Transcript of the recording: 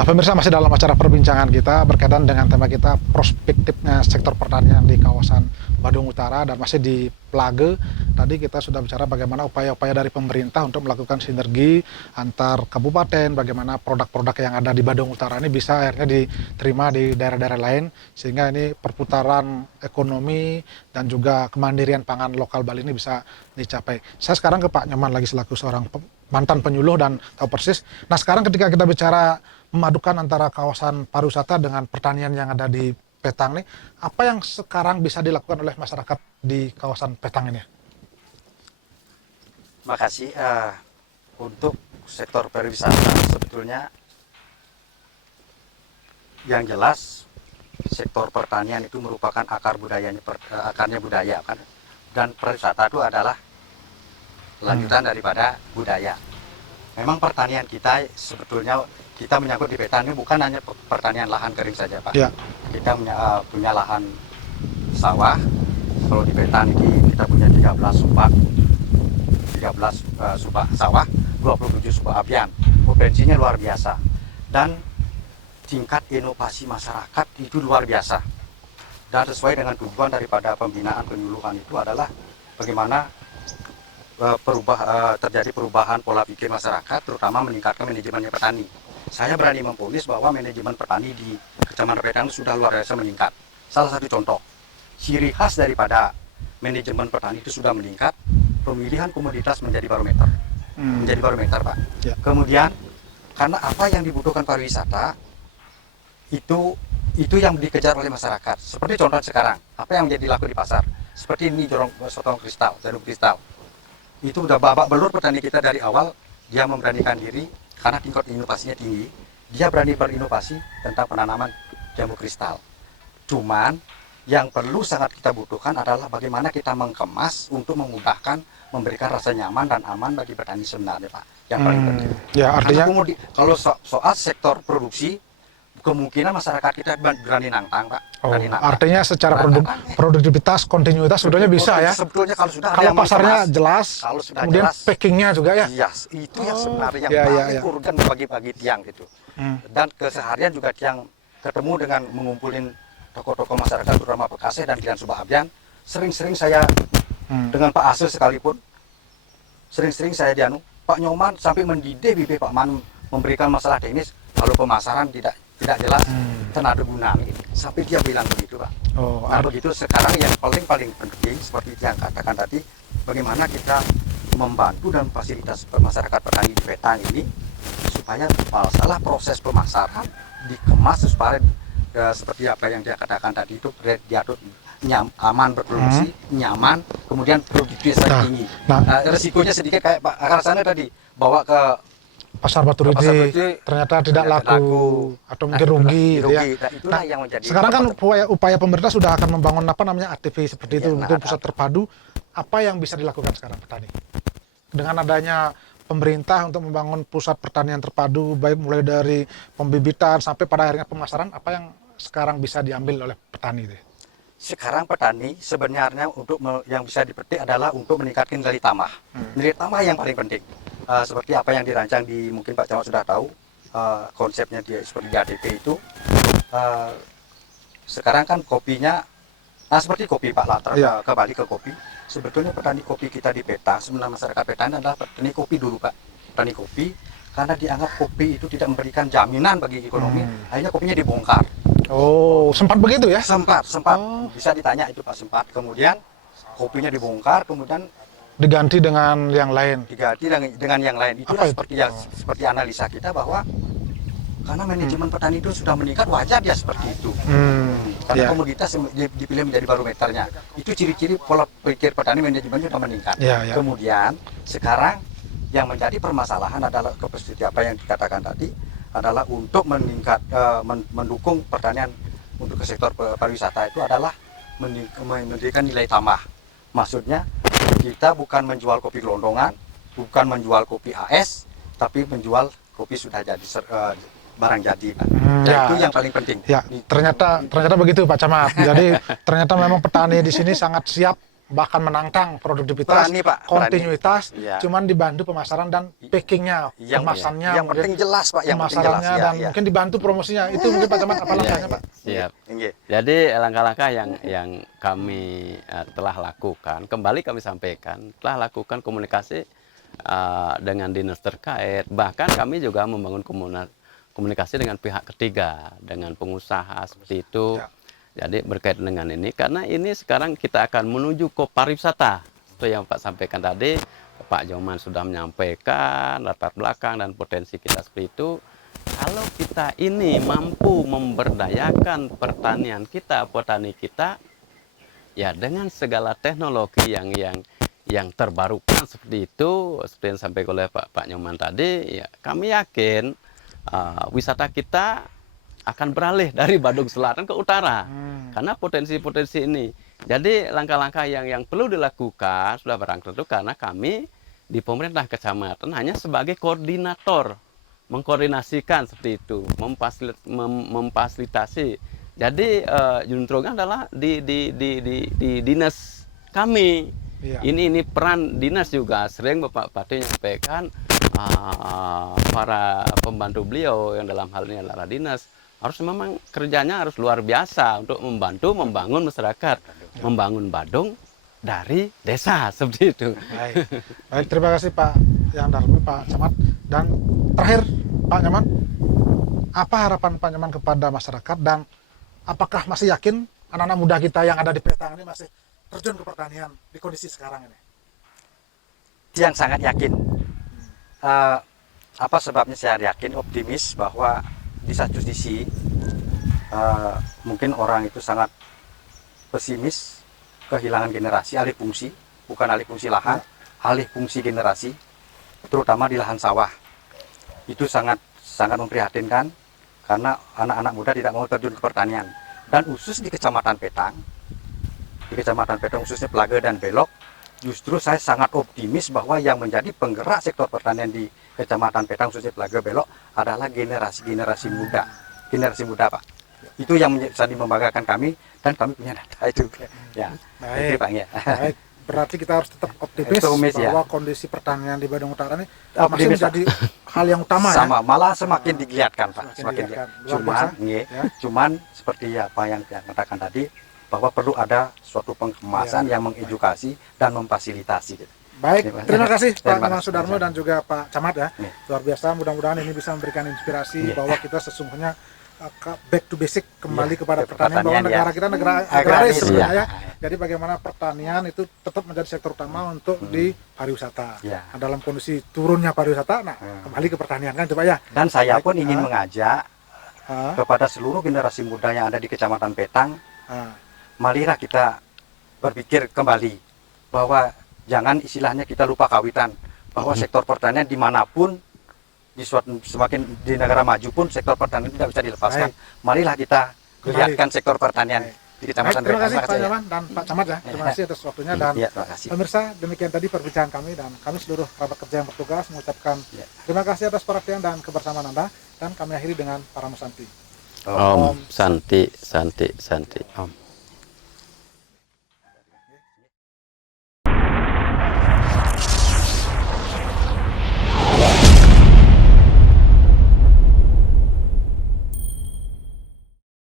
Pemirsa, masih dalam acara perbincangan kita berkaitan dengan tema kita prospektifnya sektor pertanian di kawasan Badung Utara, dan masih di Plage. Tadi kita sudah bicara bagaimana upaya-upaya dari pemerintah untuk melakukan sinergi antar kabupaten, bagaimana produk-produk yang ada di Badung Utara ini bisa akhirnya diterima di daerah-daerah lain, sehingga ini perputaran ekonomi dan juga kemandirian pangan lokal Bali ini bisa dicapai. Saya sekarang ke Pak Nyoman lagi selaku seorang mantan penyuluh dan tahu persis. Nah, sekarang ketika kita bicara memadukan antara kawasan pariwisata dengan pertanian yang ada di Petang nih, apa yang sekarang bisa dilakukan oleh masyarakat di kawasan Petang ini? Makasih. Untuk sektor pariwisata sebetulnya yang jelas sektor pertanian itu merupakan akarnya budaya kan, dan pariwisata itu adalah lanjutan daripada budaya. Memang pertanian kita sebetulnya kita menyangkut di Petang ini bukan hanya pertanian lahan kering saja, Pak. Ya. Kita punya lahan sawah. Kalau di Petang ini kita punya 13 subak sawah, 27 subak abian. Potensinya luar biasa. Dan tingkat inovasi masyarakat itu luar biasa. Dan sesuai dengan tujuan daripada pembinaan penyuluhan itu adalah bagaimana terjadi perubahan pola pikir masyarakat, terutama meningkatkan manajemennya petani. Saya berani memponis bahwa manajemen petani di Kecamatan Petang sudah luar biasa meningkat. Salah satu contoh, ciri khas daripada manajemen petani itu sudah meningkat, pemilihan komoditas menjadi barometer. Menjadi barometer, Pak. Ya. Kemudian, karena apa yang dibutuhkan pariwisata, itu yang dikejar oleh masyarakat. Seperti contoh sekarang, apa yang menjadi laku di pasar. Seperti ini sotong kristal, jarum kristal. Itu udah babak belur petani kita dari awal, dia memberanikan diri, karena tingkat inovasinya tinggi, dia berani berinovasi tentang penanaman jamur kristal. Cuman yang perlu sangat kita butuhkan adalah bagaimana kita mengemas untuk memudahkan, memberikan rasa nyaman dan aman bagi petani sebenarnya, Pak. Yang paling penting. Ya, artinya kalau soal sektor produksi, kemungkinan masyarakat kita berani nantang, Pak. Artinya secara produktivitas, kontinuitas sebetulnya bisa ya. Sebetulnya kalau pasarnya jelas, kalau sudah kemudian jelas, packingnya juga ya. Yes, itu yang sebenarnya yang paling urgen bagi tiang gitu. Dan keseharian juga tiang ketemu dengan mengumpulin tokoh-tokoh masyarakat terutama Bekasi dan Kian Subak Abian. Sering-sering saya dengan Pak Asil sekalipun, sering-sering saya Pak Nyoman sampai mendidih bibir Pak Man memberikan masalah teknis, kalau pemasaran tidak jelas, tenaga guna gitu. Sampai dia bilang begitu, Pak. Nah, begitu sekarang yang paling penting seperti yang katakan tadi, bagaimana kita membantu dan fasilitas masyarakat petani di Petang ini supaya masalah proses pemasaran dikemas supaya seperti apa yang dia katakan tadi itu diatur aman berproduksi, nyaman, kemudian produktivitas tinggi. Resikonya sedikit kayak Pak Akarsana tadi, bawa ke pasar Batu Riti ternyata tidak laku atau mungkin rugi gitu ya. Nah, yang menjadi sekarang kan upaya pemerintah sudah akan membangun ATV seperti itu untuk pusat terpadu. Apa yang bisa dilakukan sekarang petani dengan adanya pemerintah untuk membangun pusat pertanian terpadu, baik mulai dari pembibitan sampai pada akhirnya pemasaran? Apa yang sekarang bisa diambil oleh petani itu? Sekarang petani sebenarnya untuk yang bisa dipetik adalah untuk meningkatkan nilai tambah. Nilai tambah yang paling penting. Seperti apa yang dirancang mungkin Pak Camat sudah tahu, konsepnya seperti di ADP itu. Sekarang kan kopinya, seperti kopi Pak Latar, kembali ke kopi. Sebetulnya petani kopi kita di Petang, sebenarnya masyarakat Petang adalah petani kopi dulu, Pak. Petani kopi, karena dianggap kopi itu tidak memberikan jaminan bagi ekonomi, akhirnya kopinya dibongkar. Sempat begitu ya? Sempat. Bisa ditanya itu Pak, sempat. Kemudian kopinya dibongkar, kemudian diganti dengan yang lain. Dengan yang lain. Itulah seperti analisa kita bahwa karena manajemen petani itu sudah meningkat, wajar dia seperti itu. Karena komoditas dipilih menjadi barometernya. Itu ciri-ciri pola pikir petani, manajemennya sudah meningkat. Kemudian sekarang yang menjadi permasalahan adalah seperti apa yang dikatakan tadi adalah untuk mendukung pertanian untuk ke sektor pariwisata itu adalah memberikan nilai tambah. Maksudnya kita bukan menjual kopi gelondongan, bukan menjual kopi AS, tapi menjual kopi sudah jadi barang jadi, Pak. Itu yang paling penting. Ya, ternyata begitu Pak Camat. Jadi ternyata memang petani di sini sangat siap bahkan menantang produktivitas, Berani, Pak, kontinuitas, Ya. cuman dibantu pemasaran dan packingnya, kemasannya, yang penting jelas, Pak, yang penting jelas. pemasarannya, dan mungkin dibantu promosinya. Itu mungkin Pak Camat apa langkahnya, Pak? Siap. Nggih. Jadi langkah-langkah yang kami telah lakukan, kembali kami sampaikan, telah lakukan komunikasi dengan dinas terkait, bahkan kami juga membangun komunikasi dengan pihak ketiga, dengan pengusaha seperti itu. Ya. Jadi berkaitan dengan ini, karena ini sekarang kita akan menuju ke pariwisata. Itu yang Pak sampaikan tadi, Pak Joman sudah menyampaikan latar belakang dan potensi kita seperti itu. Kalau kita ini mampu memberdayakan pertanian kita, petani kita, ya dengan segala teknologi yang terbarukan seperti itu, seperti yang disampaikan oleh Pak Nyoman tadi, ya kami yakin wisata kita akan beralih dari Badung Selatan ke utara, karena potensi-potensi ini. Jadi langkah-langkah yang perlu dilakukan sudah barang tentu, karena kami di pemerintah kecamatan hanya sebagai koordinator, mengkoordinasikan seperti itu, memfasilitasi. Jadi juntrungan adalah di dinas kami. Iya. Ini peran dinas juga. Sering Bapak Bupati menyampaikan para pembantu beliau yang dalam hal ini adalah dinas harus memang kerjanya harus luar biasa untuk membantu membangun masyarakat, membangun Badung dari desa seperti itu. Baik. Baik, terima kasih Pak Yang Darmi, Pak Camat. Dan terakhir Pak Nyoman, apa harapan Pak Nyoman kepada masyarakat, dan apakah masih yakin anak-anak muda kita yang ada di Petang ini masih terjun ke pertanian di kondisi sekarang ini? Yang sangat yakin. Apa sebabnya saya yakin, optimis bahwa di satu sisi mungkin orang itu sangat pesimis, kehilangan generasi, alih fungsi, bukan alih fungsi lahan, alih fungsi generasi, terutama di lahan sawah. Itu sangat memprihatinkan, karena anak-anak muda tidak mau terjun ke pertanian. Dan khusus di Kecamatan Petang khususnya Plaga dan Belok, justru saya sangat optimis bahwa yang menjadi penggerak sektor pertanian di Kecamatan Petang khususnya Plaga Belok adalah generasi muda, Pak. Itu yang sangat membanggakan kami, dan kami punya data itu. Ya, Baik. itu, Pak, ya. Baik. Berarti kita harus tetap optimis bahwa kondisi pertanian di Badung Utara ini masih menjadi hal yang utama. Malah semakin digiatkan, Pak. Semakin Cuman, cuman seperti apa yang saya katakan tadi, bahwa perlu ada suatu pengemasan yang mengedukasi dan memfasilitasi. Baik, terima kasih Pak Terima Nyoman kasih. Sudarmo dan juga Pak Camat ya. Iya. Luar biasa, mudah-mudahan ini bisa memberikan inspirasi Iya. bahwa kita sesungguhnya back to basic, kembali Iya, kepada ke pertanian, bahwa pertanian, negara ya. kita negara Agraris, agraris sebenarnya iya. ya. Jadi bagaimana pertanian itu tetap menjadi sektor utama untuk di pariwisata. Iya. Nah, dalam kondisi turunnya pariwisata, kembali ke pertanian kan coba ya. Dan saya Baik, pun ingin mengajak Ah, kepada seluruh generasi muda yang ada di Kecamatan Petang, ah, marilah kita berpikir kembali bahwa jangan istilahnya kita lupa kawitan, bahwa sektor pertanian dimanapun, semakin di negara maju pun sektor pertanian tidak bisa dilepaskan. Marilah kita lihatkan sektor pertanian di Baik, Kecamatan terima Petang. kasih Pak Nyoman dan Pak Camat ya. Terima kasih atas waktunya, dan Ya, terima kasih. pemirsa, demikian tadi perbincangan kami, dan kami seluruh kerabat kerja yang bertugas mengucapkan Ya. terima kasih atas perhatian dan kebersamaan Anda, dan kami akhiri dengan para musanti. Om Santi Santi Santi Om.